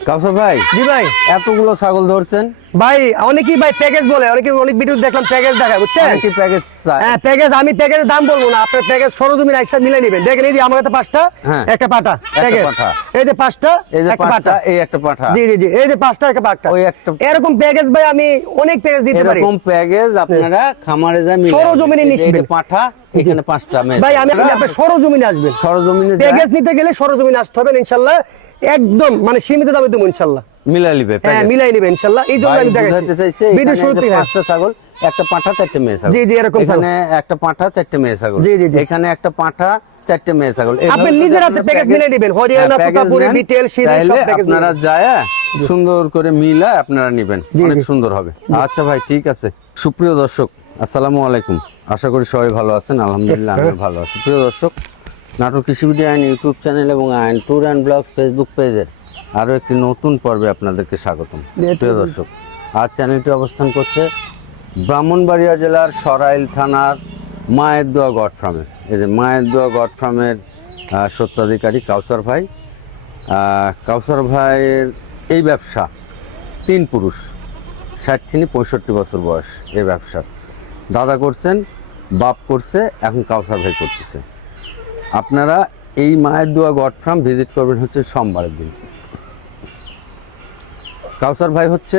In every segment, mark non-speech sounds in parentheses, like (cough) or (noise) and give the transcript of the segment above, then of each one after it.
কাউসার ভাই জি ভাই এতগুলো ছাগল ধরছেন? ভাই অনেকেই ভাই প্যাকেজ বলে অনেকে অনেক ভিডিও দেখলাম প্যাকেজ দেখায় বুঝছেন? কি প্যাকেজ হ্যাঁ প্যাকেজ আমি প্যাকেজের দাম বলব না আপনার প্যাকেজ সরজমিন আইসা মিলে নেবেন। দেখেন এই যে আমার কাছে পাঁচটা হ্যাঁ। একটা পাটা প্যাকেজ এই যে পাঁচটা এই যে পাটা এই একটা পাঠা। জি জি জি এই যে পাঁচটা একটা পাটা ওই একটা- এরকম প্যাকেজ ভাই আমি অনেক প্যাকেজ দিতে পারি। এরকম প্যাকেজ আপনারা খামারে যা মিলে সরজমিনে। এটা পাঠা এখানে পাঁচটা ভাই আমি আপনার সরজমিনে আসবেন। সরজমিনে প্যাকেজ নিতে গেলে সরজমিনে আসতে হবে ইনশাল্লাহ। একদম মানে সীমিত দামে দেবো ইনশাল্লাহ। মিলা লিবে হ্যাঁ মিলাই নেবে ইনশাল্লাহ। এই জন্য আমি ভিডিও শুরুতে হ্যাঁ। পাঁচটা ছাগল একটা পাঠা চারটে মেয়ে ছাগল। জি, জি, এরকম এখানে একটা পাঠা চারটে মেয়ে ছাগল। জি, জি। এখানে একটা পাঠা চারটে মেয়ে ছাগল। আপনি নিজের হাতে প্যাকেজ মিলিয়ে হরিয়ানা, হ্যাঁ, বিটেল, সিরি সব প্যাকেজ আপনারা যায় সুন্দর করে মিলা আপনারা নিবেন। অনেক সুন্দর হবে। আচ্ছা ভাই ঠিক আছে। সুপ্রিয় দর্শক আসসালামু আলাইকুম। আশা করি সবাই ভালো আছেন। আলহামদুলিল্লাহ আমি ভালো আছি। প্রিয় দর্শক নাটক কৃষি ভিডিও আইন ইউটিউব চ্যানেল এবং আইন ট্যুর অ্যান্ড ব্লগস ফেসবুক পেজের আরও একটি নতুন পর্বে আপনাদেরকে স্বাগতম। প্রিয় দর্শক আজ চ্যানেলটি অবস্থান করছে ব্রাহ্মণবাড়িয়া জেলার সরাইল থানার মায়ের দোয়া গড ফার্মে। এই যে মায়ের দোয়া গড ফার্মের আহ, স্বত্বাধিকারী কাউসার ভাই। কাউসার ভাইয়ের এই ব্যবসা তিন পুরুষ ষাট থেকে পঁয়ষট্টি বছর বয়স এই ব্যবসা। দাদা করছেন বাপ করছে এখন কাউসার ভাই করতেছে। আপনারা এই মায়ের দোয়া গড ফার্ম ভিজিট করবেন হচ্ছে সোমবারের দিন। কাউসার ভাই হচ্ছে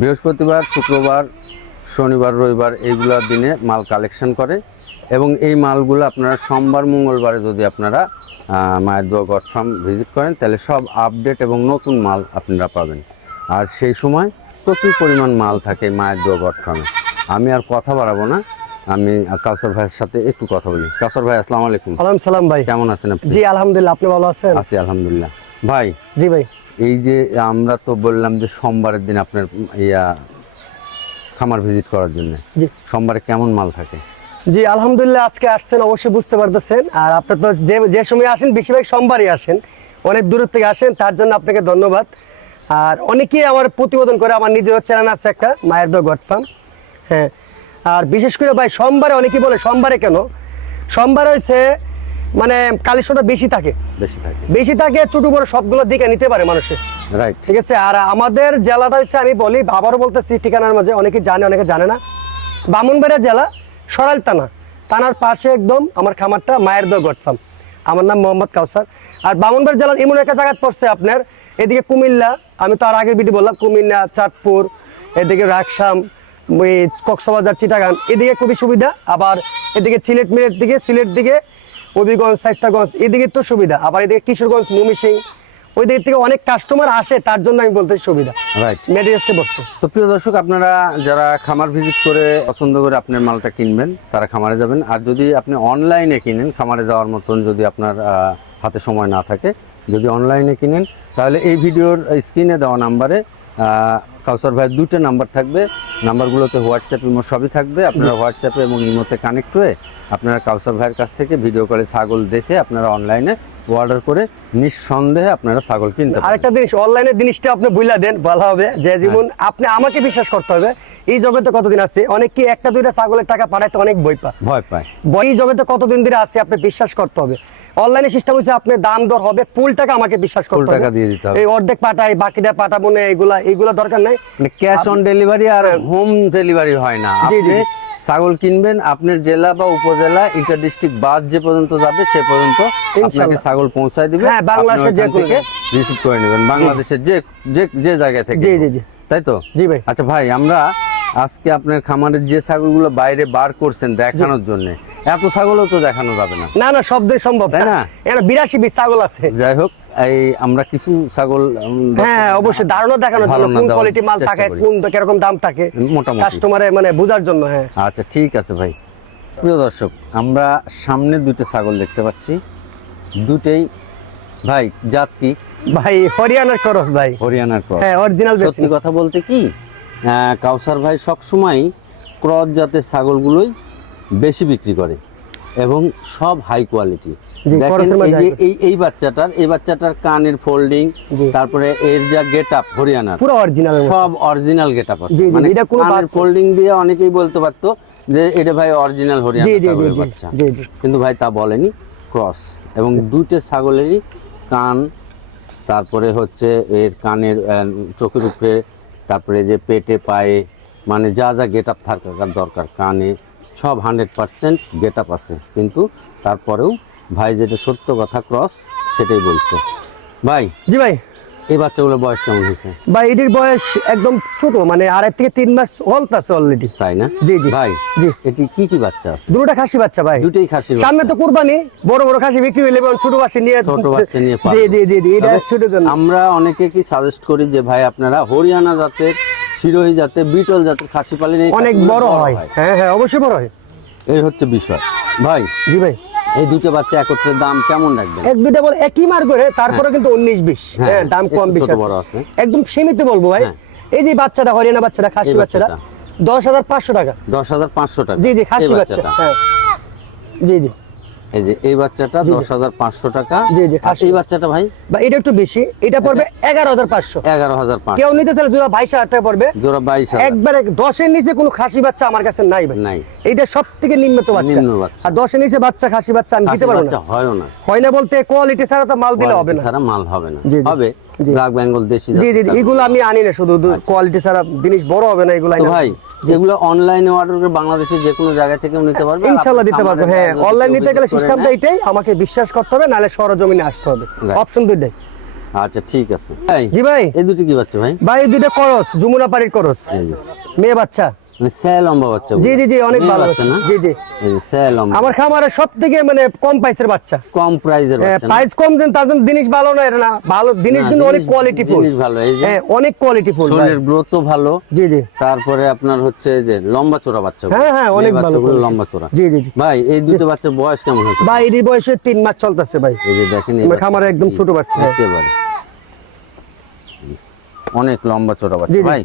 বৃহস্পতিবার শুক্রবার শনিবার রবিবার এইগুলোর দিনে মাল কালেকশন করে এবং এই মালগুলো আপনারা সোমবার মঙ্গলবারে যদি আপনারা মায়ের দোয়া গড ফার্ম ভিজিট করেন তাহলে সব আপডেট এবং নতুন মাল আপনারা পাবেন। আর সেই সময় প্রচুর পরিমাণ মাল থাকে মায়ের দোয়া গড ফার্মে। আমি আর কথা বাড়াবো না আমি কাউসার ভাইয়ের সাথে একটু কথা বলি। কাউসার ভাই আসসালামু আলাইকুম। আলাম সালাম ভাই। কেমন আছেন আপনি? জি আলহামদুলিল্লাহ আপনি ভালো আছেন? আছি আলহামদুলিল্লাহ। ভাই জি ভাই। এই যে আমরা তো বললাম যে সোমবারের দিন আপনার ইয়া খামার ভিজিট করার জন্য। জি। সোমবারে কেমন মাল থাকে? জি আলহামদুলিল্লাহ আজকে আসছেন অবশ্যই বুঝতে পারতেছেন। আর আপনার তো যে যে সময় আসেন বেশিরভাগ সোমবারই আসেন। অনেক দূরের থেকে আসেন তার জন্য আপনাকে ধন্যবাদ। আর অনেকেই আমার প্রতিবেদন করে আমার নিজের চ্যানেল আছে একটা মায়ের দো গড ফার্ম হ্যাঁ। আর বিশেষ করে ভাই সোমবারে অনেকেই বলে সোমবারে কেন? সোমবার হয়েছে মানে কালেকশনটা বেশি থাকে। বেশি থাকে। বেশি থাকে ছোট বড় সবগুলো দিকে নিতে পারে মানুষে। রাইট ঠিক আছে? আর আমাদের জেলাটা হচ্ছে আমি বলি আবারও বলতেছি ঠিকানার মাঝে অনেকে জানে অনেকে জানে না। বামুনবাড়িয়া জেলা সরাইল থানা। থানার পাশে একদম আমার খামারটা মায়ের দো গড আমার নাম মোহাম্মদ কাউসার। আর বামুনবাড়ি জেলার এমন একটা জায়গায় পড়ছে আপনার এদিকে কুমিল্লা আমি তো আর আগের ভিডিও বললাম কুমিল্লা চাঁদপুর এদিকে রাকসাম কক্সবাজার চিটাগান এদিকে খুবই সুবিধা। আবার এদিকে সিলেট মিলেট দিকে সিলেট দিকে হবিগঞ্জ সাইস্তাগঞ্জ এদিকে তো সুবিধা আবার এদিকে কিশোরগঞ্জ মমিসিং। ওই দিক থেকে অনেক কাস্টমার আসে তার জন্য আমি বলতে সুবিধা। রাইট মেডিয়াসে বসছে তো প্রিয় দর্শক আপনারা যারা খামার ভিজিট করে পছন্দ করে আপনার মালটা কিনবেন তারা খামারে যাবেন। আর যদি আপনি অনলাইনে কিনেন খামারে যাওয়ার মতন যদি আপনার হাতে সময় না থাকে যদি অনলাইনে কিনেন তাহলে এই ভিডিওর স্ক্রিনে দেওয়া নাম্বারে কাউসার ভাইয়ের দুটো নাম্বার থাকবে। নাম্বারগুলোতে হোয়াটসঅ্যাপ ইমো সবই থাকবে। আপনারা হোয়াটসঅ্যাপে এবং ইমোতে কানেক্ট হয়ে আপনারা কাউসার ভাইয়ের কাছ থেকে ভিডিও কলে ছাগল দেখে আপনারা অনলাইনে অর্ডার করে নিঃসন্দেহে আপনারা ছাগল কিনতে আরেকটা জিনিস অনলাইনের জিনিসটা আপনি বুঝলা দেন ভালো হবে। যে যেমন আপনি আমাকে বিশ্বাস করতে হবে এই জগতে কতদিন আছে? অনেক কি একটা দুইটা ছাগলের টাকা পাঠাইতে অনেক বই পা ভয় পায়। এই জগতে কতদিন ধরে আছে আপনি বিশ্বাস করতে হবে। অনলাইনে সিস্টেম হচ্ছে আপনি দাম দর হবে ফুল টাকা আমাকে বিশ্বাস করতে হবে। টাকা দিয়ে দিতে হবে। এই অর্ধেক পাঠাই বাকিটা পাঠাবো না এগুলা এগুলা দরকার নাই। ক্যাশ অন ডেলিভারি আর হোম ডেলিভারি হয় না। আপনি জি। ছাগল কিনবেন আপনার জেলা বা উপজেলা ইন্টার ডিস্ট্রিক্ট বাদ যে পর্যন্ত যাবে সে পর্যন্ত আপনাকে ছাগল পৌঁছায় দিবে। হ্যাঁ, বাংলাদেশের যে কোনো- রিসিভ করে নেবেন। বাংলাদেশের যে যে যে জায়গা থেকে জি, জি, জি। তাই তো? জি ভাই। আচ্ছা ভাই আমরা আজকে আপনার খামারের যে ছাগলগুলো বাইরে বার করছেন দেখানোর জন্য এত ছাগলও তো দেখানো যাবে না। না না সব সম্ভব তাই না? এখানে বিরাশি বিশ ছাগল আছে। যাই হোক এই আমরা কিছু ছাগল হ্যাঁ অবশ্যই ধারণা দেখানোর জন্য কোন কোয়ালিটি মাল থাকে কোন কীরকম দাম থাকে মোটামুটি। কাস্টমারে মানে বোঝার জন্য হ্যাঁ। আচ্ছা ঠিক আছে ভাই। প্রিয় দর্শক আমরা সামনে দুটো ছাগল দেখতে পাচ্ছি। দুটেই ভাই জাত কি? ভাই হরিয়ানার করস ভাই। হরিয়ানার ক্রস। হ্যাঁ অরিজিনাল সত্যি কথা বলতে কি কাউসার ভাই সবসময় ক্রস জাতের ছাগলগুলোই বেশি বিক্রি করে। এবং সব হাই কোয়ালিটি এই এই বাচ্চাটার এই বাচ্চাটার কানের ফোল্ডিং তারপরে এর যা গেট আপ হরিয়ানার পুরো অরিজিনাল সব অরিজিনাল গেট আপ আছে মানে এটা কোনো ফোল্ডিং দিয়ে অনেকেই বলতে পারতো যে এটা ভাই অরিজিনাল হরিয়ানা বাচ্চা। কিন্তু ভাই তা বলেনি ক্রস এবং দুইটা ছাগলেরই কান তারপরে হচ্ছে এর কানের চোখের উপরে তারপরে যে পেটে পায়ে মানে যা যা গেট আপ থাকার দরকার কানে সব হান্ড্রেড পার্সেন্ট গেট আপ আছে। কিন্তু তারপরেও ভাই যেটা সত্য কথা ক্রস সেটাই বলছে। ভাই জি ভাই। এই বাচ্চাগুলোর বয়স কেমন হয়েছে? ভাই এটির বয়স একদম ছোট মানে আড়াই থেকে তিন মাস অল্প আছে অলরেডি তাই না? জি, জি। ভাই জি। এটি কি কি বাচ্চা আছে? দুটোটা খাসি বাচ্চা ভাই। দুটোই খাসি সামনে তো কুরবানি বড় বড় খাসি বিক্রি হইলে এবং ছোট বাচ্চা নিয়ে ছোট বাচ্চা নিয়ে জি জি জি জি এটা ছোট জন্য। আমরা অনেকে কি সাজেস্ট করি যে ভাই আপনারা হরিয়ানা জাতের শিরোহী জাতের বিটল জাতের খাসি এই অনেক বড় হয়। হ্যাঁ। হ্যাঁ অবশ্যই বড় হয়। এই হচ্ছে বিষয়। ভাই জি ভাই। এই দুটো বাচ্চা একত্রে দাম কেমন রাখবেন? এক দুইটা বল একই মার করে তারপরে কিন্তু উনিশ বিশ। হ্যাঁ, হ্যাঁ দাম কম বেশি আছে। একদম সীমিত বলব ভাই। হ্যাঁ। এই যে বাচ্চাটা হরিয়ানা বাচ্চাটা খাসি বাচ্চাটা। দশ হাজার পাঁচশো টাকা। দশ হাজার পাঁচশো টাকা। জি জি খাসি বাচ্চা। হ্যাঁ। জি জি। এই যে বাচ্চাটা টাকা। জি, জি, এই বাচ্চাটা ভাই? বা এটা একটু বেশি। এটা পড়বে এগারো হাজার পাঁচশো। এগারো হাজার পাঁচ কেউ নিতে চাইলে জোড়া বাইশ হাজার টাকা পড়বে। জোড়া বাইশ হাজার। একবারে দশের নিচে কোনো খাসি বাচ্চা আমার কাছে নাই ভাই। নাই। এটা সব থেকে নিম্নত বাচ্চা। আর দশের নিচে বাচ্চা খাসি বাচ্চা আমি দিতে পারব না। হয়ও না। হয় না বলতে কোয়ালিটি ছাড়া তো মাল দিলে হবে না। ছাড়া মাল হবে না। হবে। ব্ল্যাক বেঙ্গল দেশি জি জি জি, এগুলো আমি আনি না শুধু কোয়ালিটি ছাড়া জিনিস বড় হবে না এগুলো। ভাই যেগুলো অনলাইনে অর্ডার করে বাংলাদেশের যে কোনো জায়গা থেকে নিতে পারবে দিতে পারব হ্যাঁ অনলাইন নিতে গেলে সিস্টেমটা এটাই আমাকে বিশ্বাস করতে হবে নাহলে সরজমিনে আসতে হবে। অপশন দুইটাই। আচ্ছা ঠিক আছে। জি ভাই। এই দুটি কি বাচ্চা ভাই? ভাই এই দুইটা করস যমুনা পাড়ির করস। মেয়ে বাচ্চা। লম্বা বাচ্চা জি জি জি অনেক ভালো বাচ্চা বাচ্চা না? জি জি। এই যে স্যাল লম্বা। আমার খামারে সব থেকে মানে কম প্রাইসের বাচ্চা। কম প্রাইজের বাচ্চা প্রাইস কম দেন তার জন্য জিনিস ভালো না এটা না। ভালো জিনিস কিন্তু অনেক কোয়ালিটি ফুল জিনিস ভালো, এই যে- হ্যাঁ অনেক কোয়ালিটি ফুল শরীরের গ্রোথও ভালো। জি জি। তারপরে আপনার হচ্ছে যে লম্বা চোরা বাচ্চা হ্যাঁ, হ্যাঁ, অনেক ভালো বাচ্চাগুলো লম্বা চোরা। জি জি ভাই এই দুটো বাচ্চা বয়স কেমন হয়েছে? ভাই এর বয়সে তিন মাস চলতেছে ভাই। এই যে দেখেন আমার খামারে একদম ছোট বাচ্চা। হ্যাঁ। একেবারে। অনেক লম্বা চোরা বাচ্চা ভাই।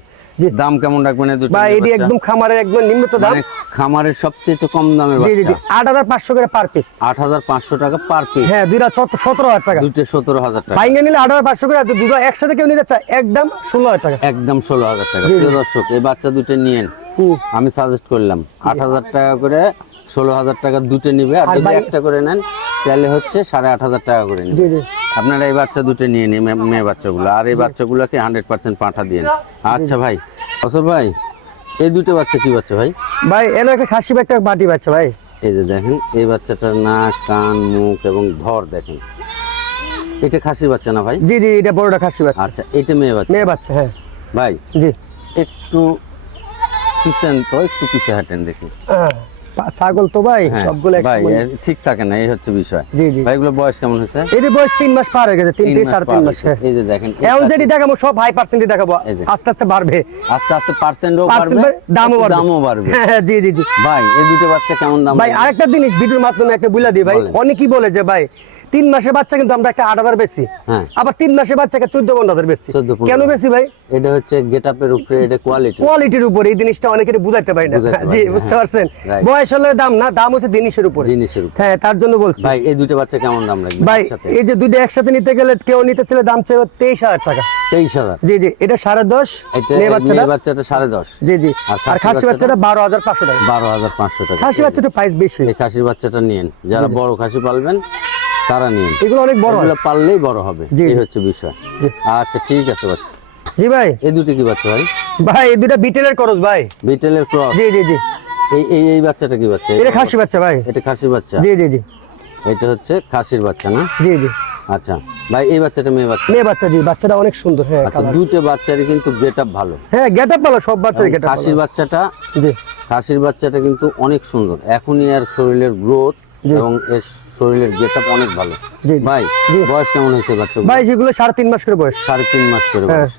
দাম কেমন রাখবেন ভাই এটি একদম খামারের একদম নিম্নত দাম। মানে খামারের সবচেয়ে কম দামে জি জি আট হাজার পাঁচশো করে পার পিস আট হাজার পাঁচশো টাকা পার পিস হ্যাঁ দুইটা সত- সতেরো হাজার টাকা। দুটো সতেরো হাজার টাকা। বাইঙ্গে নিলে আট হাজার পাঁচশো করে দুটো একসাথে কেউ নিতে চায় একদম ষোলো হাজার টাকা। একদম ষোলো হাজার টাকা। প্রিয় দর্শক এই বাচ্চা দুটো নিয়েন। আমি সাজেস্ট করলাম আট হাজার টাকা করে ষোলো হাজার টাকা দুটো নিবে আর যদি একটা করে নেন তাহলে হচ্ছে সাড়ে আট হাজার টাকা করে জি নিবে। জি। আপনারা এই বাচ্চা দুটো নিয়ে নিন মেয়ে বাচ্চাগুলো। আর এই বাচ্চাগুলোকে হান্ড্রেড পার্সেন্ট পাঠা দিয়ে আচ্ছা ভাই অসর ভাই এই দুটো বাচ্চা কি বাচ্চা ভাই? ভাই এলো একটা খাসি বা একটা বাটি বাচ্চা ভাই। এই যে দেখেন এই বাচ্চাটার নাক কান মুখ এবং ধর দেখেন। এটা খাসি বাচ্চা না ভাই? জি জি এটা বড়টা খাসি বাচ্চা। আচ্ছা এটা মেয়ে বাচ্চা। মেয়ে বাচ্চা হ্যাঁ। ভাই জি। একটু পিছন তো একটু পিছে হাঁটেন দেখি। হ্যাঁ, ছাগল তো ভাই হ্যাঁ, সবগুলো ঠিক থাকে না এই হচ্ছে বিষয়। জি, জি। ভাই এগুলো বয়স কেমন হয়েছে? এর বয়স তিন মাস পার হয়ে গেছে তিন থেকে সাড়ে তিন মাস। হ্যাঁ। এই যে দেখেন এখন যেটি দেখাবো সব হাই পার্সেন্টই দেখাবো আস্তে আস্তে বাড়বে। আস্তে আস্তে পার্সেন্টও বাড়বে দামও বাড়বে। দামও বাড়বে। হ্যাঁ জি জি জি। ভাই এই দুটো বাচ্চা কেমন দাম ভাই আরেকটা জিনিস ভিডিওর মাধ্যমে একটা বুলা দিই ভাই। অনেকেই বলে যে ভাই তিন মাসের বাচ্চা কিন্তু আমরা একটা আট হাজার বেশি। হ্যাঁ। আবার তিন মাসের বাচ্চাকে চোদ্দ পনেরো হাজার বেশি। কেন বেশি ভাই? এটা হচ্ছে গেট আপের উপরে এটা কোয়ালিটি কোয়ালিটির উপর এই জিনিসটা অনেকের বুঝাইতে পারি না। জি বুঝতে হ্যাঁ। পারছেন? বয়স হলে দাম না দাম হচ্ছে জিনিসের উপর। জিনিসের উপর। হ্যাঁ তার জন্য বলছি। ভাই এই দুটো বাচ্চা কেমন দাম লাগবে ভাই এই যে দুটো একসাথে নিতে গেলে কেউ নিতে ছিল দাম চাইবে তেইশ হাজার টাকা। তেইশ হাজার? জি জি এটা সাড়ে দশ মেয়ে বাচ্চাটা। বাচ্চাটা সাড়ে দশ। জি জি আর খাসি খাসি বাচ্চাটা? বারো হাজার পাঁচশো টাকা। বারো হাজার পাঁচশো টাকা। খাসি বাচ্চাটা প্রাইস বেশি। খাসির বাচ্চাটা নিয়েন। যারা বড় খাসি পালবেন তারা নিয়েন। এগুলো অনেক বড় এগুলো পাললেই বড় হবে। জি, এই হচ্ছে বিষয়। আচ্ছা ঠিক আছে জি ভাই। এই দুটো কি বাচ্চা ভাই? ভাই এই দুটা বিটেলের খরচ ভাই। বিটেলের ক্রস। জি জি জি। এই এই এই বাচ্চাটা কি বাচ্চা? এটা খাসি বাচ্চা ভাই। এটা খাসির বাচ্চা? জি জি জি। এটা হচ্ছে খাসির বাচ্চা না? জি জি। আচ্ছা। ভাই এই বাচ্চাটা মেয়ে বাচ্চা? মেয়ে বাচ্চা জি। বাচ্চাটা অনেক সুন্দর হ্যাঁ আচ্ছা দুটো বাচ্চারই কিন্তু গেট আপ ভালো। হ্যাঁ গেট আপ ভালো সব বাচ্চার গেট আপ খাসির বাচ্চাটা জি। খাসির বাচ্চাটা কিন্তু অনেক সুন্দর। এখনই এর শরীরের গ্রোথ এবং এর শরীরের গেট আপ অনেক ভালো। ভাই। বয়স কেমন হয়েছে বাচ্চা ভাই যেগুলো সাড়ে তিন মাস করে বয়স। সাড়ে তিন মাস করে হ্যাঁ। বয়স।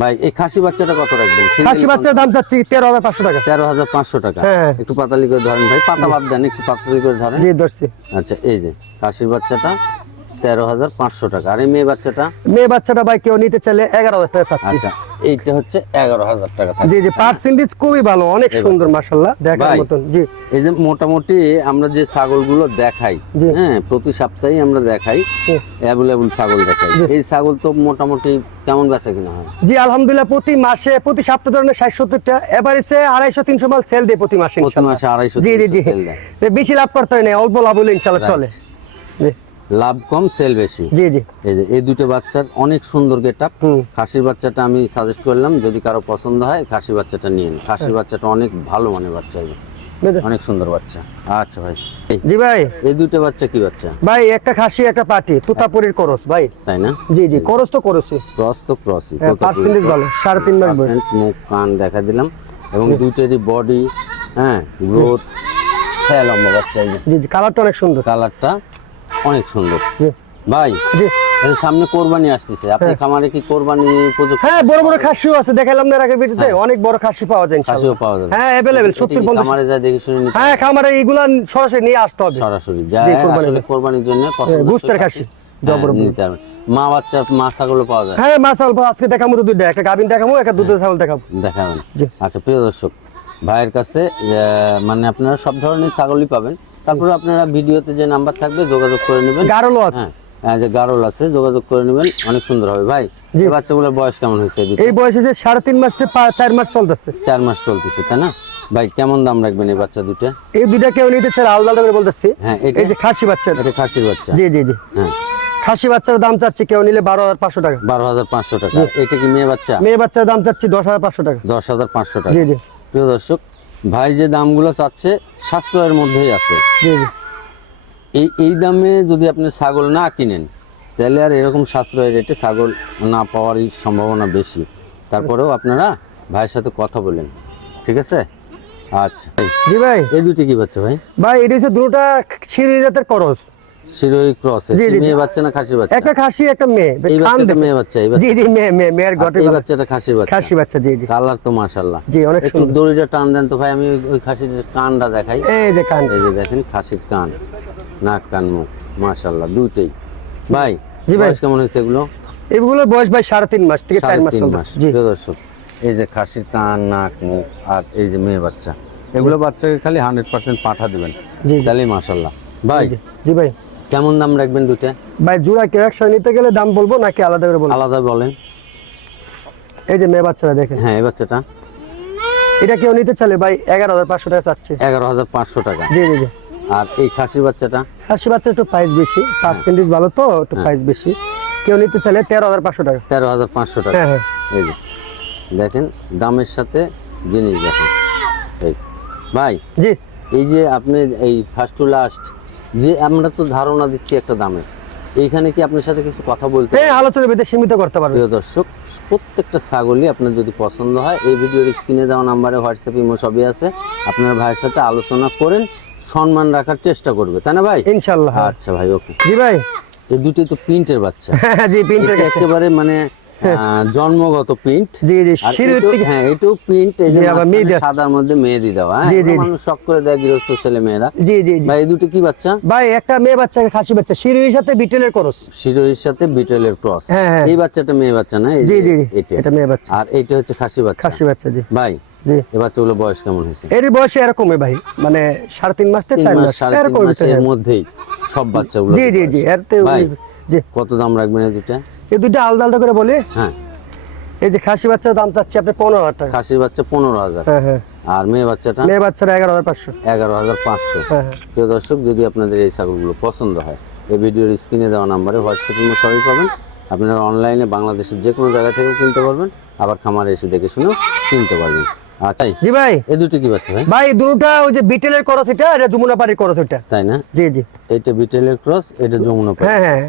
ভাই এই খাসি বাচ্চাটা কত রাখবেন? খাসি বাচ্চার দাম চাচ্ছি তেরো হাজার পাঁচশো টাকা? তেরো হাজার পাঁচশো টাকা। হ্যাঁ। একটু পাতালি করে ধরেন ভাই পাতা বাদ দেন একটু পাতালি করে ধরেন। জি ধরছি। আচ্ছা এই যে খাসির বাচ্চাটা। তেরো হাজার পাঁচশো টাকা। আর এই মেয়ে বাচ্চাটা? মেয়ে বাচ্চাটা ভাই কেউ নিতে চাইলে এগারো হাজার টাকা চাচ্ছি। আচ্ছা এইটা হচ্ছে এগারো হাজার টাকা থাকে জি জি পার্সেন্টেজ খুবই ভালো অনেক সুন্দর দেখার। মতন জি। এই যে মোটামুটি আমরা যে ছাগলগুলো দেখাই হ্যাঁ প্রতি সপ্তাহে আমরা দেখাই। অ্যাভেলেবল ছাগল দেখাই। এই ছাগল তো মোটামুটি কেমন বেচা কিনা হয়? জি আলহামদুলিল্লাহ প্রতি মাসে প্রতি সপ্তাহ ধরনের ষাট সত্তরটা এভারেজে আড়াইশো তিনশো মাল সেল দেয় প্রতি মাসে প্রতি মাসে আড়াইশো জি জি জি। বেশি লাভ করতে হয় না অল্প লাভ হলে ইনশাল্লাহ চলে। জি। লাভ কম সেল বেশি। জি জি। এই যে এই দুটো বাচ্চার অনেক সুন্দর গেট আপ। খাসির বাচ্চাটা আমি সাজেস্ট করলাম যদি কারও পছন্দ হয় খাসি বাচ্চাটা নিয়ে নিন। খাসির বাচ্চাটা অনেক ভালো মানের বাচ্চা অনেক সুন্দর বাচ্চা। আচ্ছা ভাই জি ভাই। এই দুটো বাচ্চা কি বাচ্চা? ভাই একটা খাসি একটা পাটি তুতাপুরির করস ভাই। তাই না? জি জি করস তো করসই। ক্রস তো ক্রসই হ্যাঁ, percentage ভালো, সাড়ে তিন মাস বয়স। মুখ কান দেখা দিলাম। এবং দুইটারই বডি হ্যাঁ গ্রোথ স্যাল লম্বা বাচ্চা জি জি কালারটা অনেক সুন্দর। কালারটা অনেক সুন্দর। ভাই জি। সামনে কোরবানি আসতেছে। আপনি খামারে কি কোরবানি উপযুক্ত হ্যাঁ বড় বড় খাসিও আছে দেখালাম না আগের ভিডিওতে। অনেক বড় খাসি পাওয়া যায় খাসিও পাওয়া যাবে। হ্যাঁ সত্তর কি পঞ্চাশ। খামারে যা দেখে শুনে হ্যাঁ খামারে এইগুলা সরাসরি নিয়ে আসতে হবে। সরাসরি যা আসলে জন্য। কোরবানির জন্য পছন্দ গুস্তের খাসি, হ্যাঁ, জবরদস্ত। নিতে হবে। মা বাচ্চা মা ছাগলও পাওয়া যায়। হ্যাঁ মাসাল আজকে দেখাবো তো দুইটা একটা গাভিন দেখাবো একটা দুধের ছাগল দেখাবো দেখাবেন। জি। আচ্ছা প্রিয় দর্শক ভাইয়ের কাছে মানে আপনারা সব ধরনের ছাগলই পাবেন। তারপরে আপনারা ভিডিওতে যে নাম্বার থাকবে যোগাযোগ করে নেবেন। গারলও আছে? হ্যাঁ হ্যাঁ, যে গারল আছে যোগাযোগ করে নেবেন। অনেক সুন্দর হবে ভাই। এই বাচ্চাগুলোর বয়স কেমন হয়েছে এই দুটো? বয়সে সাড়ে তিন মাস থেকে চার মাস চলতেছে। চার মাস চলতেছে তাই না? ভাই কেমন দাম রাখবেন এই বাচ্চা দুটো এই দুইটা কেউ নিতে চাই আলাদা আলাদা করে বলতেছি। হ্যাঁ এটা এই যে খাসি বাচ্চা। এটা খাসির বাচ্চা। জি জি জি। হ্যাঁ। খাসি বাচ্চার দাম চাচ্ছি কেউ নিলে বারো হাজার পাঁচশো টাকা। বারো হাজার পাঁচশো টাকা। এটা কি মেয়ে বাচ্চা? মেয়ে বাচ্চার দাম চাচ্ছি দশ হাজার পাঁচশো টাকা। দশ হাজার পাঁচশো টাকা। জি জি। প্রিয় দর্শক ভাই যে দামগুলো চাচ্ছে সাশ্রয়ের মধ্যেই আছে। এই এই দামে যদি আপনি ছাগল না কিনেন তাহলে আর এরকম সাশ্রয় রেটে ছাগল না পাওয়ারই সম্ভাবনা বেশি। তারপরেও আপনারা ভাইয়ের সাথে কথা বলেন ঠিক আছে? আচ্ছা। জি ভাই। এই দুটি কি বাচ্চা ভাই? ভাই এটা হচ্ছে দুটা সিঁড়ি জাতের করস। শিরোই ক্রস জি, জি, জি। মেয়ে বাচ্চা না খাসি বাচ্চা? একটা খাসি একটা মেয়ে। এই বাচ্চাটা মেয়ে বাচ্চা এই জি জি মেয়ে মেয়ে মেয়ের ঘটে এই বাচ্চাটা খাসির বাচ্চা। খাসি বাচ্চা জি জি। কালার তো মাশাল্লাহ জি অনেক সুন্দর। দড়িটা টান দেন তো ভাই আমি ওই- ওই খাসির কানটা দেখাই। এই যে কান। এই যে দেখেন খাসির কান। নাক কান মুখ। মাশাল্লাহ দুইটাই। ভাই জি ভাই। কেমন হয়েছে এগুলো? এগুলোর বয়স ভাই সাড়ে তিন মাস থেকে চার মাস জি। দর্শক এই যে খাসির কান নাক মুখ আর এই যে মেয়ে বাচ্চা এগুলো বাচ্চাকে খালি হান্ড্রেড পার্সেন্ট পাঠা দিবেন। তাহলেই মাশাল্লাহ ভাই জি ভাই। কেমন দাম রাখবেন দুইটা? ভাই জোড়া কেউ একসাথে নিতে গেলে দাম বলব নাকি আলাদা করে বলব? আলাদা বলেন। এই যে মেয়ে বাচ্চাটা দেখেন। হ্যাঁ এই বাচ্চাটা। এটা কেউ নিতে চাইলে ভাই এগারো হাজার পাঁচশো টাকা চাচ্ছে। এগারো হাজার পাঁচশো টাকা। জি জি জি। আর এই খাসির বাচ্চাটা? খাসি বাচ্চা একটু প্রাইস বেশি পার্সেন্টেজ ভালো তো একটু প্রাইস বেশি। কেউ নিতে চাইলে তেরো হাজার পাঁচশো টাকা। তেরো হাজার পাঁচশো টাকা। হ্যাঁ হ্যাঁ। এই যে দেখেন দামের সাথে জিনিস দেখেন। এই ভাই জি। এই যে আপনি এই ফার্স্ট টু লাস্ট যে আমরা তো ধারণা দিচ্ছি একটা দামে এইখানে কি আপনার সাথে কিছু কথা বলতে হ্যাঁ আলোচনার ভিতরে সীমিত করতে পারবে। প্রিয় দর্শক প্রত্যেকটা ছাগলই আপনার যদি পছন্দ হয় এই ভিডিওর স্ক্রিনে দেওয়া নাম্বারে হোয়াটসঅ্যাপ ইমো সবই আছে। আপনার ভাইয়ের সাথে আলোচনা করেন সম্মান রাখার চেষ্টা করবে। তাই না ভাই? ইনশাল্লাহ। আচ্ছা ভাই ওকে। জি ভাই। এই দুটোই তো প্রিন্টের বাচ্চা। হ্যাঁ (laughs) জি প্রিন্টের একেবারে মানে জন্মগত প্রিন্ট জি জি আর থেকে হ্যাঁ এটাও প্রিন্ট এই যে আবার মেহেদি সাদার মধ্যে মেহেদি দেওয়া হ্যাঁ? জি, জি, এটা মানুষ শখ করে দেয় গৃহস্থ ছেলে মেয়েরা। জি জি ভাই এই দুটো কি বাচ্চা? ভাই একটা মেয়ে বাচ্চা খাসি বাচ্চা। সিঁড়ির সাথে বিটেলের করস শিরোহির সাথে বিটেলের ক্রস হ্যাঁ, হ্যাঁ। এই বাচ্চাটা মেয়ে বাচ্চা না? জি জি এটা। এটা মেয়ে বাচ্চা। আর এইটা হচ্ছে খাসি বাচ্চা। খাসি বাচ্চা জি। ভাই জি। এই বাচ্চাগুলো বয়স কেমন হয়েছে? এর বয়সে এরকমই ভাই। মানে সাড়ে তিন মাস থেকে চার মাস মাস। সাড়ে তিন এরকম মধ্যেই সব বাচ্চাগুলো জি জি জি এর ভাই। কত দাম রাখবেন এই দুটা? এই দুইটা আলাদা আলাদা করে বলি? হ্যাঁ। এই যে খাসি বাচ্চার দাম চাচ্ছি আপনি পনেরো হাজার টাকা। খাসির বাচ্চা পনেরো হাজার। হ্যাঁ হ্যাঁ। আর মেয়ে বাচ্চাটা? মেয়ে বাচ্চারা এগারো হাজার পাঁচশো। এগারো হাজার পাঁচশো। হ্যাঁ হ্যাঁ। প্রিয় দর্শক যদি আপনাদের এই ছাগলগুলো পছন্দ হয় এই ভিডিওর স্ক্রিনে দেওয়া নাম্বারে হোয়াটসঅ্যাপে সবই পাবেন। আপনারা অনলাইনে বাংলাদেশের যে কোনো জায়গা থেকেও কিনতে পারবেন আবার খামারে এসে দেখে শুনেও কিনতে পারবেন। আচ্ছা জি ভাই। এই দুটো কি বাচ্চা ভাই? ভাই দুটা ওই যে বিটেলের করস এটা এটা যমুনা পাড়ির করস এটা তাই না? জি জি। এটা বিটেলের ক্রস এটা যমুনা পাড়। হ্যাঁ হ্যাঁ।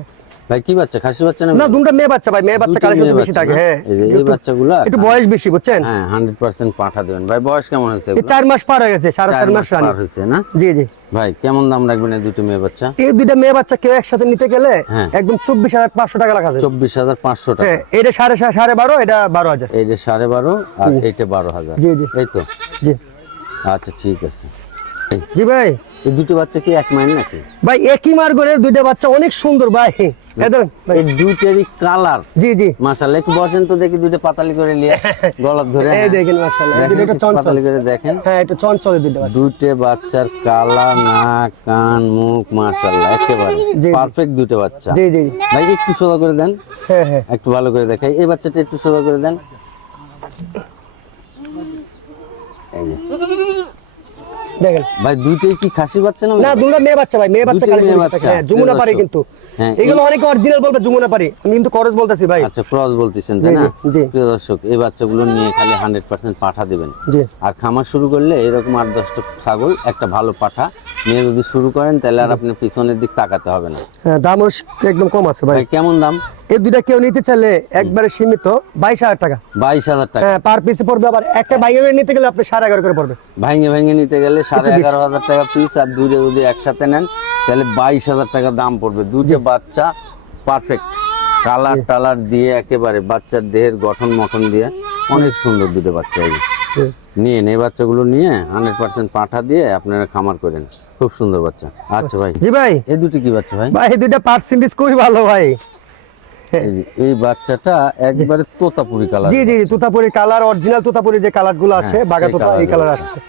ভাই কি বাচ্চা? খাসি বাচ্চা না না দুটা মেয়ে বাচ্চা ভাই মেয়ে বাচ্চা দুটো কালেকশন বেশি বাচ্চা থাকে হ্যাঁ। এই একটু- বাচ্চাগুলো? একটু বয়স বেশি বুঝছেন? হ্যাঁ হান্ড্রেড পার্সেন্ট পাঠা দেবেন। ভাই বয়স কেমন হয়েছে মাস পার হয়ে গেছে সাড়ে চার চার মাস মাস পার হয়েছে না? জি জি। ভাই কেমন দাম রাখবেন এই দুটো মেয়ে বাচ্চা? এই দুইটা মেয়ে বাচ্চা কেউ একসাথে নিতে গেলে। একদম চব্বিশ হাজার পাঁচশো টাকা রাখা যাবে চব্বিশ হাজার পাঁচশো টাকা। হ্যাঁ এটা সাড়ে সা- সাড়ে বারো এটা বারো হাজার। এই যে সাড়ে বারো আর এইটা বারো হাজার। জি, জি। এই তো? জি। আচ্ছা ঠিক আছে। জি ভাই। এই দুটো বাচ্চা কি এক মাইল নাকি? ভাই একই মার্গরের দুইটা বাচ্চা অনেক সুন্দর ভাই। এই ভাই। দুইটারই কালার জি জি। মাশাআল্লাহ একটু বসেন তো দেখি দুটো পাতালি করে নিয়ে গলার ধরে এই হ্যাঁ। দেখেন মাশাআল্লাহ চঞ্চল। পাতালি করে দেখেন। হ্যাঁ এটা চঞ্চল দুইটা বাচ্চা। দুটো বাচ্চার কালা নাক কান মুখ মাশাআল্লাহ একেবারে পারফেক্ট দুটো বাচ্চা। জি জি। ভাই একটু সোজা করে দেন। হ্যাঁ হ্যাঁ। একটু ভালো করে দেখাই। এই বাচ্চাটা একটু সোজা করে দেন। দেখেন। ভাই দুইটাই কি খাসি বাচ্চা না না দুটো মেয়ে বাচ্চা ভাই মেয়ে বাচ্চা মেয়ে হ্যাঁ যমুনা প্রিয় কিন্তু। এগুলো অনেকে অরিজিনাল বলবে যমুনা পারি। আমি কিন্তু ক্রস বলতেছি ভাই। আচ্ছা ক্রস বলতেছেন তাই না। প্রিয় দর্শক এই বাচ্চাগুলো নিয়ে খালি হান্ড্রেড পার্সেন্ট পাঠা দিবেন। আর খামার শুরু করলে এরকম আট দশটা ছাগল একটা ভালো পাঠা নিয়ে যদি শুরু করেন তাহলে আর আপনি পিছনের দিক তাকাতে হবে না। হ্যাঁ দামও একদম কম আছে ভাই কেমন দাম? এই দুইটা কেউ নিতে চাইলে একবারে সীমিত বাইশ হাজার টাকা। বাইশ হাজার টাকা। হ্যাঁ পার পিসে পড়বে আবার একটা বাইরে নিতে গেলে আপনি সাড়ে এগারো করে পড়বে। ভাঙে ভাঙে নিতে গেলে সাড়ে এগারো হাজার টাকা পিস আর দুইটা যদি একসাথে নেন তাহলে বাইশ হাজার টাকা দাম পড়বে। দুটো বাচ্চা পারফেক্ট কালার টালার দিয়ে একেবারে বাচ্চার দেহের গঠন মঠন দিয়ে অনেক সুন্দর দুটো বাচ্চা নিয়ে এই বাচ্চাগুলো নিয়ে হান্ড্রেড পার্সেন্ট পাঠা দিয়ে আপনারা খামার করেন। খুব সুন্দর বাচ্চা। আচ্ছা। ভাই। জি ভাই। এই দুটি কি বাচ্চা ভাই? ভাই এই দুইটা পার্সেন্টেজ খুবই ভালো ভাই। এই এই বাচ্চাটা একবারে তোতাপুরি কালার জি জি তুতাপুরি কালার অরিজিনাল তুতাপুরি যে কালারগুলো আসে বাগা তুতা এই কালার আসছে।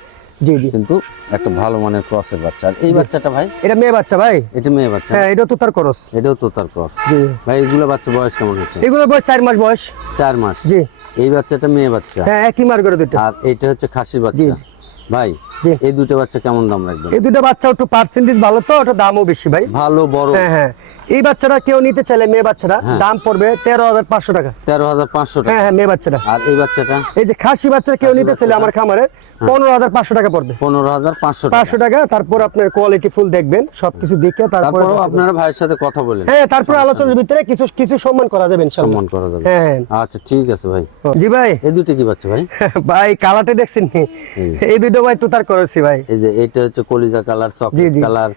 জি জি। কিন্তু একটা ভালো মানের ক্রসের বাচ্চা। আর এই বাচ্চাটা ভাই? এটা মেয়ে বাচ্চা ভাই? এটা মেয়ে বাচ্চা। হ্যাঁ এটা তুতার করস এটাও তোতার ক্রস জি। ভাই এগুলো বাচ্চা বয়স কেমন হয়েছে এগুলো বয়স চার মাস বয়স। চার মাস। জি। এই বাচ্চাটা মেয়ে বাচ্চা। হ্যাঁ একই মার করে দুটো আর এইটা হচ্ছে খাসি বাচ্চা। ভাই। এই দুটো বাচ্চা কেমন দাম রাখবেন? এই দুটো বাচ্চা একটু পার্সেন্টেজ ভালো তো ওটা দামও বেশি ভাই। ভালো বড়। হ্যাঁ হ্যাঁ। এই বাচ্চাটা কেউ নিতে চাইলে মেয়ে বাচ্চাটা দাম পড়বে তেরো হাজার পাঁচশো টাকা। তেরো হাজার পাঁচশো টাকা। হ্যাঁ হ্যাঁ মেয়ে বাচ্চাটা। আর এই বাচ্চাটা? এই যে খাসি বাচ্চা কেউ নিতে চাইলে আমার খামারে পনেরো হাজার পাঁচশো টাকা পড়বে। পনেরো হাজার পাঁচশো পাঁচশো টাকা তারপর আপনার কোয়ালিটি ফুল দেখবেন সবকিছু দেখে তারপর আপনারা ভাইয়ের সাথে কথা বলেন। হ্যাঁ তারপর আলোচনার ভিতরে কিছু কিছু সম্মান করা যাবে সম্মান করা যাবে। হ্যাঁ আচ্ছা ঠিক আছে ভাই। জি ভাই। এই দুটো কি বাচ্চা ভাই? (laughs) ভাই কালারটা দেখছেন এই। দুটো ভাই তুতার করেছি ভাই। এই যে এটা হচ্ছে কলিজা কালার চকলেট কালার।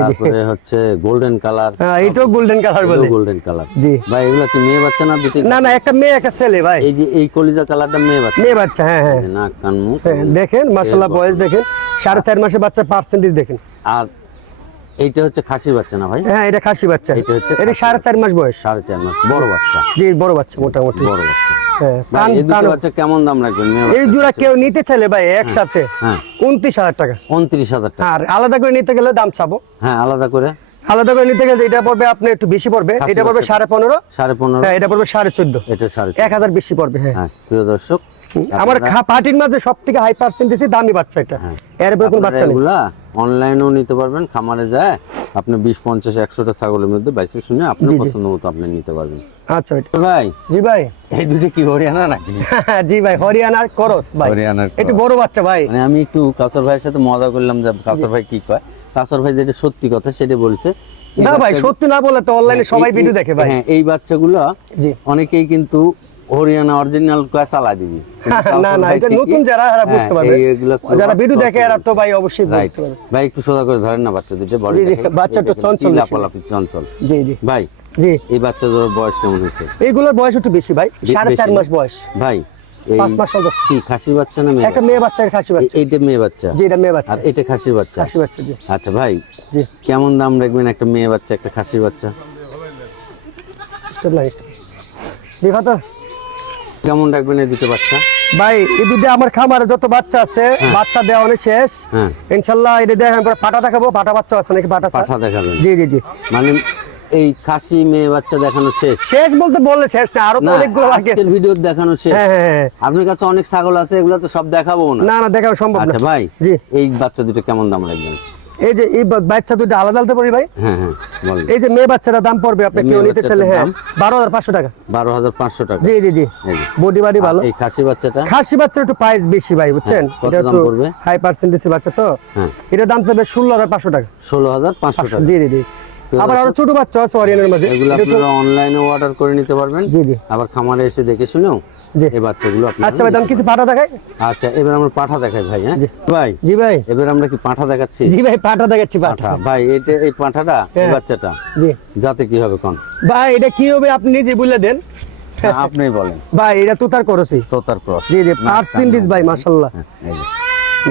তারপরে হচ্ছে গোল্ডেন কালার হ্যাঁ এইটাও গোল্ডেন কালার বলে। গোল্ডেন কালার জি। ভাই এগুলা কি মেয়ে বাচ্চা না দুটি? না না একটা মেয়ে একটা ছেলে ভাই। এই যে এই কলিজা কালারটা মেয়ে বাচ্চা। মেয়ে বাচ্চা হ্যাঁ হ্যাঁ। নাক কান মুখ। হ্যাঁ, দেখেন মাসাল্লাহ বয়স দেখেন। সাড়ে চার মাসের বাচ্চা পার্সেন্টেজ দেখেন। আর এইটা হচ্ছে খাসি বাচ্চা না ভাই? হ্যাঁ এটা খাসি বাচ্চা। এটা হচ্ছে এটা সাড়ে চার মাস বয়স। সাড়ে চার মাস বড় বাচ্চা। জি বড় বাচ্চা মোটামুটি। বড় বাচ্চা। হ্যাঁ ভাই, কান এই দুটো কান বাচ্চা কেমন দাম রাখবেন? এই জোড়া কেউ নিতে চাইলে ভাই একসাথে হ্যাঁ। উনত্রিশ হাজার টাকা। উনত্রিশ হাজার টাকা। আর আলাদা করে নিতে গেলে দাম চাবো। হ্যাঁ আলাদা করে। আলাদা করে নিতে গেলে এটা পড়বে আপনি একটু বেশি পড়বে। এটা পড়বে সাড়ে পনেরো। সাড়ে পনেরো। হ্যাঁ এটা পড়বে সাড়ে চোদ্দ। এটা সাড়ে এক হাজার বেশি পড়বে হ্যাঁ। হ্যাঁ প্রিয় দর্শক আমার মাঝে সব থেকে হাই পার্সেন্টেজে দামি বাচ্চা এটা। এর কোনো বাচ্চা নেই। অনলাইনেও নিতে পারবেন খামারে যায় আপনি বিশ পঞ্চাশ একশোটা ছাগলের মধ্যে বাইসে শুনে আপনার পছন্দ মতো আপনি নিতে পারবেন। আচ্ছা ভাই জি ভাই। এই দুটো কি হরিয়ানা নাকি? (laughs) জি ভাই হরিয়ানার করস ভাই। হরিয়ানার একটু বড় বাচ্চা ভাই। মানে আমি একটু কাসর ভাইয়ের সাথে মজা করলাম যে কাসর ভাই কি কয়। কাসর ভাই যেটা সত্যি কথা সেটা বলছে না ভাই সত্যি না বলে তো অনলাইনে সবাই ভিডিও দেখে ভাই। হ্যাঁ এই বাচ্চাগুলো জি। অনেকেই কিন্তু হরিয়ানা অরিজিনাল কয় চালা দিবি। না না এটা নতুন যারা এরা বুঝতে হ্যাঁ, পারবে যারা ভিডিও দেখে এরা তো ভাই অবশ্যই বুঝতে পারবে। ভাই একটু সোজা করে ধরেন না বাচ্চা দুটো বডি বাচ্চাটা চঞ্চল লাপালাপি চঞ্চল। জি জি। ভাই জি। এই বাচ্চা বয়স কেমন হয়েছে? এইগুলোর বয়স একটু বেশি ভাই। সাড়ে চার? মাস বয়স। ভাই পাঁচ মাস। কি খাসি বাচ্চা না মেয়ে একটা মেয়ে বাচ্চা? খাসি বাচ্চা? এইটা মেয়ে বাচ্চা। জি এটা মেয়ে বাচ্চা। আর এটা খাসি বাচ্চা? খাসি বাচ্চা জি। আচ্ছা ভাই জি। কেমন দাম রাখবেন একটা মেয়ে বাচ্চা একটা খাসি বাচ্চা? স্টপ নাই স্টপ। দেখা তো। কেমন রাখবেন এই দুটো বাচ্চা? ভাই এই দুটো আমার খামারে যত বাচ্চা আছে বাচ্চা দেওয়া অনেক শেষ। হ্যাঁ। ইনশাল্লাহ এটা দেখেন পরে পাটা দেখাবো পাটা বাচ্চা আছে নাকি পাটা? পাঠা দেখাবেন। জি জি জি। মানে এই খাসি মেয়ে বাচ্চা দেখানো শেষ? শেষ বলতে বললে শেষ না আরও তো অনেকগুলো বাকি আছে। ভিডিও দেখানো শেষ। হ্যাঁ হ্যাঁ হ্যাঁ। আপনার কাছে অনেক ছাগল আছে এগুলো তো সব দেখাবো না। না না দেখানো সম্ভব না। আচ্ছা ভাই জি। এই বাচ্চা দুটো কেমন দাম রাখবেন? এই যে এই বাচ্চা দুটো আলাদা আলাদা পড়ি ভাই? হ্যাঁ হ্যাঁ এই যে মেয়ে বাচ্চাটা দাম পড়বে আপনি কেউ নিতে চাইলে হ্যাঁ। বারো হাজার পাঁচশো টাকা। বারো হাজার পাঁচশো টাকা। জি জি জি। বডি বাডি ভালো। এই খাসি বাচ্চাটা? খাসি বাচ্চা একটু প্রাইস বেশি ভাই বুঝছেন? হ্যাঁ, কত এটা একটু হাই পার্সেন্টেজের বাচ্চা তো। এটা এটার দাম পড়বে ষোলো হাজার পাঁচশো টাকা। ষোলো হাজার পাঁচশো টাকা। জি জি জি। আবার আরও ছোট বাচ্চা আছে অরিয়ানের মাঝে। এগুলো আপনারা অনলাইনে অর্ডার করে নিতে পারবেন। জি জি। আবার খামারে এসে দেখে শুনেও জি। এই বাচ্চাগুলো আপনারা আচ্ছা ভাই দাম কিছু পাঠা দেখাই? আচ্ছা এবার আমরা পাঠা দেখাই ভাই হ্যাঁ? ভাই জি ভাই। এবার আমরা কি পাঠা দেখাচ্ছি? জি ভাই পাঠা দেখাচ্ছি পাঠা। ভাই এটা এই পাঠাটা এই হ্যাঁ। বাচ্চাটা জি। যাতে কি হবে কোন? ভাই এটা কি হবে আপনি নিজে বলে দেন। আপনি বলেন। ভাই এটা তুতার করেছি তোতার ক্রস জি জি পার্সেন্টেজ ভাই মাশাল্লাহ এই যে।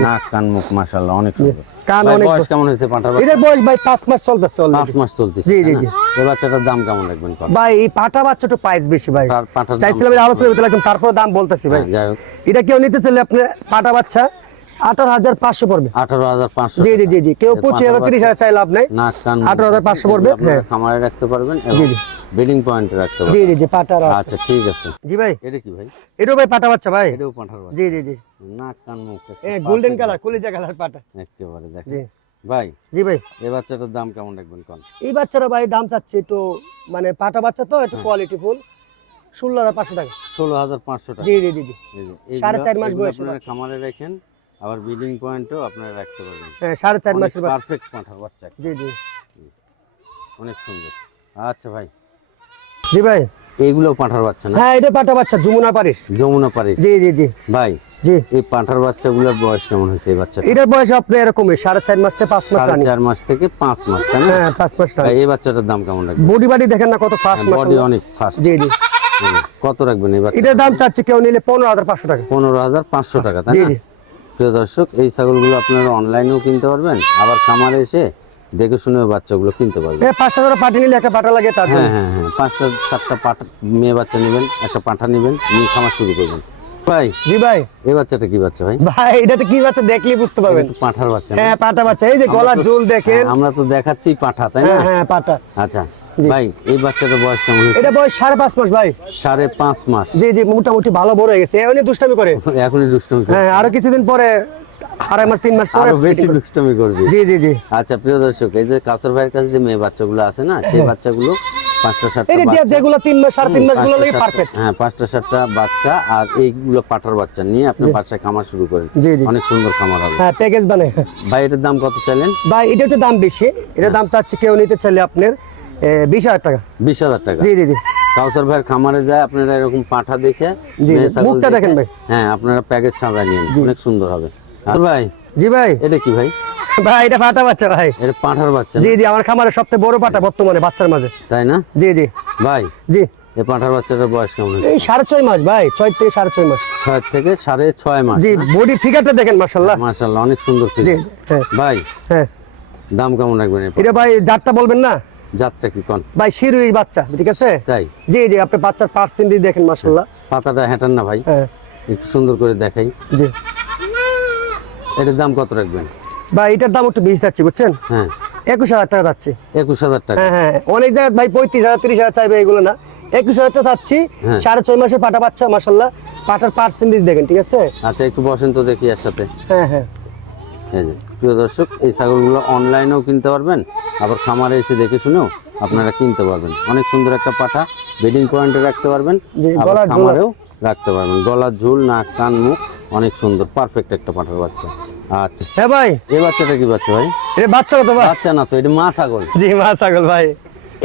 নাক কান মুখ মাশাআল্লাহ অনেক সুন্দর। কান ভাই, অনেক বয়স কেমন হয়েছে পাঠার এটার বয়স ভাই পাঁচ মাস চলতেছে পাঁচ অলরেডি মাস চলতেছে জি, জি, জি। এই বাচ্চাটার দাম কেমন রাখবেন ভাই এই পাঠা বাচ্চা প্রাইস বেশি ভাই। পার- চাইছিলাম আলোচনা করতে লাগতাম তারপর দাম বলতেছি ভাই। যাই হোক। এটা কেউ নিতে চাইলে আপনি পাটা বাচ্চা আঠারো হাজার পাঁচশো পড়বে। আঠারো হাজার পাঁচশো জি জি জি জি। কেউ পঁচিশ হাজার তিরিশ হাজার চাই লাভ নাই। আঠারো হাজার পাঁচশো পড়বে হ্যাঁ। খামারে রাখতে পারবেন এবং জি, জি। বেডিং পয়েন্টে রাখতে জি জি জি পাটার আচ্ছা ঠিক আছে। জি ভাই। এটা কি ভাই? এটাও ভাই পাটা বাচ্চা ভাই। এটাও পাঁঠার জি জি জি। নাক কান মুখ এ গোল্ডেন কালার কলিজা কালার পাটা। একেবারে দেখেন। জি। ভাই জি ভাই। এই বাচ্চাটার দাম কেমন রাখবেন কোন? এই বাচ্চারা ভাই দাম চাচ্ছে একটু মানে পাটা বাচ্চা তো একটু কোয়ালিটি ফুল ষোলো হাজার পাঁচশো টাকা। ষোলো হাজার পাঁচশো টাকা। জি জি জি জি। সাড়ে চার মাস বয়সী আপনারা খামারে রাখেন আবার ব্রিডিং পয়েন্টও আপনারা রাখতে পারবেন। হ্যাঁ সাড়ে চার মাসের পারফেক্ট পাঁঠার বাচ্চা জি। জি। অনেক সুন্দর। আচ্ছা ভাই। জি ভাই। এইগুলো পাঁঠার বাচ্চা না? হ্যাঁ এটা পাটা বাচ্চা যমুনা পাড়ির। যমুনা পাড়ি জি জি জি। ভাই জি। এই পাঁঠার বাচ্চাগুলোর বয়স কেমন হয়েছে এই বাচ্চাটা এটার বয়স আপনার এরকমই সাড়ে চার মাস থেকে পাঁচ মাস সাড়ে চার মাস থেকে পাঁচ মাস তাই না? হ্যাঁ পাঁচ মাস এই বাচ্চাটার দাম কেমন রাখবেন? বডি বাডি দেখেন না কত ফাস্ট বডি অনেক ফাস্ট জি জি। কত রাখবেন এই বাচ্চা এটার দাম চাচ্ছে কেউ নিলে পনেরো হাজার পাঁচশো টাকা। পনেরো হাজার পাঁচশো টাকা তাই না? জি। প্রিয় দর্শক এই ছাগলগুলো আপনারা অনলাইনেও কিনতে পারবেন আবার খামারে এসে দেখে শুনে বাচ্চাগুলো কিনতে পারবেন এ পাঁচটা করে পাটি নিলে একটা পাটা লাগে তার হ্যাঁ হ্যাঁ হ্যাঁ পাঁচটা সাতটা পাঠা মেয়ে বাচ্চা নেবেন একটা পাঠা নেবেন নিয়ে খামার শুরু করবেন। ভাই জি ভাই। এই বাচ্চাটা কি বাচ্চা ভাই? ভাই এটাতে কি বাচ্চা দেখলেই বুঝতে পারবেন। তো পাঠার বাচ্চা হ্যাঁ পাটা বাচ্চা এই যে গলার ঝোল দেখেন। আমরা তো দেখাচ্ছি পাঠা তাই না? হ্যাঁ হ্যাঁ পাটা আচ্ছা ভাই এই বাচ্চাটার বয়স কেমন এটা বয়স সাড়ে পাঁচ মাস ভাই। সাড়ে পাঁচ মাস। জি জি মোটামুটি ভালো বড় হয়ে গেছে এমনি দুষ্টামি করে। এখনই দুষ্টমি। হ্যাঁ আরও কিছুদিন পরে আড়াই মাস তিন মাস পরে আরও বেশি দুষ্টমি করবে। জি জি জি। আচ্ছা প্রিয় দর্শক এই যে কাসর ভাইয়ের কাছে যে মেয়ে বাচ্চাগুলো আছে না সেই বাচ্চাগুলো পাঁচটা সাতটা এই যেগুলো তিন মাস সাড়ে তিন মাসগুলো লাগে পারফেক্ট হ্যাঁ পাঁচটা সাতটা বাচ্চা আর এইগুলো পাঠার বাচ্চা নিয়ে আপনি বাসায় খামার শুরু করেন। জি জি। অনেক সুন্দর খামার হবে। হ্যাঁ প্যাকেজ বানে ভাই এটার দাম কত চাইলেন? ভাই এটা একটু দাম বেশি। এটার দাম চাচ্ছে কেউ নিতে চাইলে আপনার বিশ হাজার টাকা। বিশ হাজার টাকা? জি জি জি। কাউসার ভাইয়ের খামারে যায় আপনারা এরকম পাঠা দেখে মুখটা দেখেন ভাই। হ্যাঁ আপনারা প্যাকেজ সাজায় নিন। অনেক সুন্দর হবে। ভাই। জি ভাই। এটা কি ভাই? ভাই এটা ফাটা বাচ্চা ভাই। এটা পাঠার বাচ্চা জি জি আমার খামারের সবথেকে বড় পাটা বর্তমানে বাচ্চার মাঝে। তাই না? জি জি। ভাই জি। এই পাঠার বাচ্চাটার বয়স কেমন এই সাড়ে ছয় মাস ভাই ছয় থেকে সাড়ে ছয় মাস। ছয় থেকে সাড়ে ছয় মাস জি বডি ফিগারটা দেখেন মার্শাল্লাহ মাশাল্লাহ অনেক সুন্দর জি ভাই হ্যাঁ। দাম কেমন রাখবেন এটা ভাই জাতটা বলবেন না? যাত্রা কি কন? ভাই শিরুই বাচ্চা ঠিক আছে? তাই? জি জি আপনি বাচ্চার পার্সেন্টেজ দেখেন মার্শাল্লাহ পাতাটা হেঁটান না ভাই। হ্যাঁ। একটু সুন্দর করে দেখাই। জি। এটার দাম কত রাখবেন? ভাই এটার দাম একটু বেশি যাচ্ছে বুঝছেন? হ্যাঁ। একুশ হাজার টাকা যাচ্ছে একুশ হাজার টাকা। হ্যাঁ হ্যাঁ। অনেক জায়গায় ভাই পঁয়ত্রিশ হাজার তিরিশ হাজার চাইবে এগুলো না। একুশ হাজার টাকা চাচ্ছি। হ্যাঁ। সাড়ে ছয় মাসে পাটা বাচ্চা মার্শাল্লাহ পাটার পার্সেন্টেজ দেখেন ঠিক আছে? আচ্ছা একটু বসেন তো দেখি এর সাথে। হ্যাঁ হ্যাঁ। প্রিয় দর্শক এই ছাগলগুলো অনলাইনেও কিনতে পারবেন। আবার খামারে এসে দেখে শুনেও আপনারা কিনতে পারবেন। অনেক সুন্দর একটা পাঠা বেডিং পয়েন্টে রাখতে পারবেন। খামারেও রাখতে পারবেন। গলার ঝুল নাক কান মুখ। অনেক সুন্দর পারফেক্ট একটা পাঠার বাচ্চা। আচ্ছা। হ্যাঁ ভাই। এই বাচ্চাটা কি বাচ্চা ভাই? এটা বাচ্চা ভাই? বাচ্চা না তো এটা মা ছাগল। জি মা ছাগল ভাই।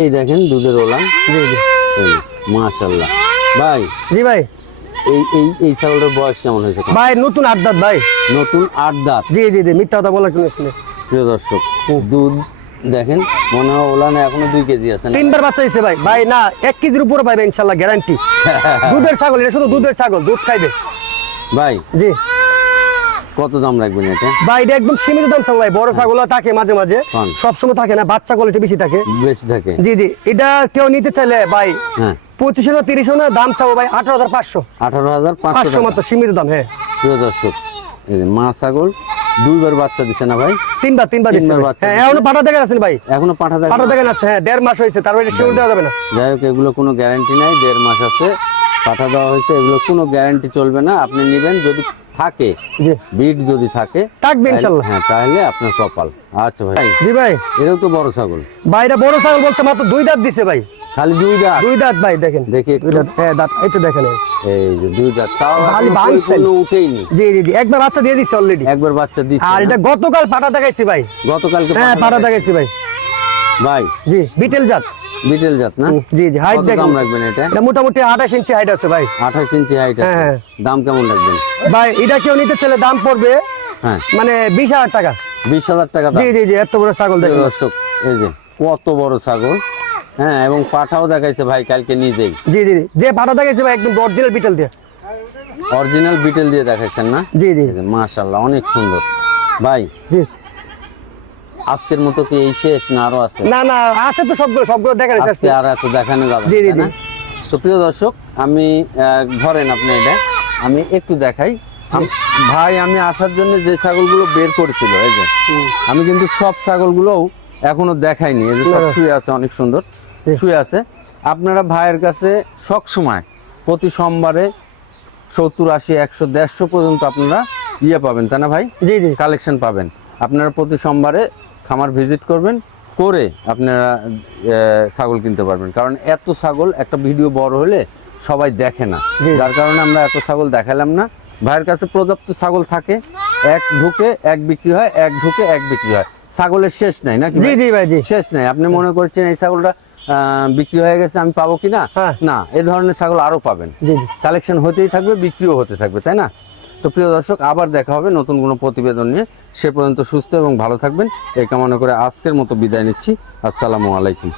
এই দেখেন দুধের ওলান জি জি। এই মাশাল্লাহ ভাই জি ভাই। এই এই এই ছাগলটার বয়স কেমন হয়েছে? ভাই নতুন আড্ডাত ভাই। নতুন আট দাঁত। জি জি জি মিথ্যা কথা বলার কোনো শুনে প্রিয় দর্শক দুধ দেখেন মনে হয় ওলানে এখনও দুই কেজি আছে না? তিনবার বাচ্চা দিছে ভাই। ভাই না এক কেজির উপরে পাইবে ইনশাল্লাহ গ্যারান্টি (laughs) দুধের ছাগল এটা শুধু দুধের ছাগল দুধ খাইবে। ভাই? জি। কত দাম রাখবেন এটা? ভাই এটা একদম সীমিত দাম ছাগল ভাই। বড় ছাগল থাকে মাঝে মাঝে। সবসময় থাকে না বাচ্চা কোয়ালিটি বেশি থাকে। বেশি থাকে? জি জি। এটা কেউ নিতে চাইলে ভাই হ্যাঁ। পঁচিশশো না তিরিশশো না দাম চাবো ভাই আঠারো হাজার পাঁচশো। আঠারো হাজার পাঁচশো মাত্র সীমিত দাম হ্যাঁ। প্রিয় দর্শক মা ছাগল দুইবার বাচ্চা দিছে না ভাই? তিনবার তিনবার তিনবার বাচ্চা হ্যাঁ এখনও পাঠা দেখেন আছেন ভাই? এখনও পাঠা পাঠা দেখেন আছে হ্যাঁ দেড় মাস হয়েছে তারপরে শিউর দেওয়া যাবে না। যাই হোক এগুলো কোনো গ্যারান্টি নাই দেড় মাস আছে। পাঠা দেওয়া হয়েছে এগুলো কোনো গ্যারান্টি চলবে না। আপনি নেবেন যদি থাকে বিট যদি থাকে থাকবে ইনশাল্লাহ। হ্যাঁ তাহলে আপনার কপাল। আচ্ছা ভাই। জি ভাই। এটাও তো বড় ছাগল। ভাই এটা বড় ছাগল বলতে মাত্র দুই দাঁত দিছে ভাই। খালি দুই দাঁত? দুই দাঁত ভাই দেখেন। দেখি দুই দাঁত হ্যাঁ দাঁত একটু দেখেন। এই। যে দুই দাঁত। তাও খালি এখনও ভাঙছে। কোনো উঠেইনি। জি জি জি একবার বাচ্চা দিয়ে দিচ্ছে অলরেডি একবার বাচ্চা দিচ্ছে আর এটা গতকাল পাঠা দেখাইছি ভাই। গতকালকে হ্যাঁ পাঠা দেখাইছি ভাই। ভাই। জি বিটেল জাত। বিটেল জাত না? জি জি হাইট দাম রাখবেন এটা? এটা মোটামুটি আঠাশ ইঞ্চি হাইট আছে ভাই। আঠাশ ইঞ্চি হাইট আছে। হ্যাঁ। দাম কেমন রাখবেন? ভাই এটা কেউ নিতে চাইলে দাম পড়বে হ্যাঁ। মানে বিশ হাজার টাকা। বিশ হাজার টাকা দাম। জি জি জি এত বড় ছাগল দেখেন। দর্শক এই যে কত বড় ছাগল। হ্যাঁ এবং পাঠাও দেখাইছে ভাই কালকে নিজেই। জি জি। যে পাঠা দেখাইছি ভাই একদম অরিজিনাল বিটেল দিয়ে। অরিজিনাল বিটেল দিয়ে দেখাইছেন না? জি জি। মাশাল্লাহ অনেক সুন্দর। ভাই জি। আজকের মতো কি এই শেষ না আরও আছে? না না আছে তো সবগুলো সবগুলো দেখেন শেষ আজকে আর এত দেখানো যাবে জি, জি। তো প্রিয় দর্শক আমি ধরেন আপনি এটা আমি একটু দেখাই। ভাই আমি আসার জন্য যে ছাগলগুলো বের করেছিল এই যে আমি কিন্তু সব ছাগলগুলোও এখনও দেখাইনি এই যে সব শুয়ে আছে অনেক সুন্দর শুয়ে আছে। আপনারা ভাইয়ের কাছে সব সময় প্রতি সোমবারে সত্তর আশি একশো দেড়শো পর্যন্ত আপনারা ইয়ে পাবেন তাই না ভাই? জি জি। কালেকশন পাবেন। আপনারা প্রতি সোমবারে খামার ভিজিট করবেন করে আপনারা ছাগল কিনতে পারবেন। কারণ এত ছাগল একটা ভিডিও বড় হলে সবাই দেখে না। যার কারণে আমরা এত ছাগল দেখালাম না। ভাইয়ের কাছে পর্যাপ্ত ছাগল থাকে। এক ঢুকে এক বিক্রি হয় এক ঢুকে এক বিক্রি হয়। ছাগলের শেষ নাই নাকি জি জি ভাই জি। শেষ নাই। আপনি মনে করছেন এই ছাগলটা বিক্রি হয়ে গেছে আমি পাবো কি না হ্যাঁ। না এই ধরনের ছাগল আরও পাবেন। কালেকশন হতেই থাকবে বিক্রিও হতে থাকবে তাই না? তো প্রিয় দর্শক, আবার দেখা হবে নতুন কোনো প্রতিবেদন নিয়ে। সে পর্যন্ত সুস্থ এবং ভালো থাকবেন। এই কামনা করে আজকের মতো বিদায় নিচ্ছি। আসসালামু আলাইকুম।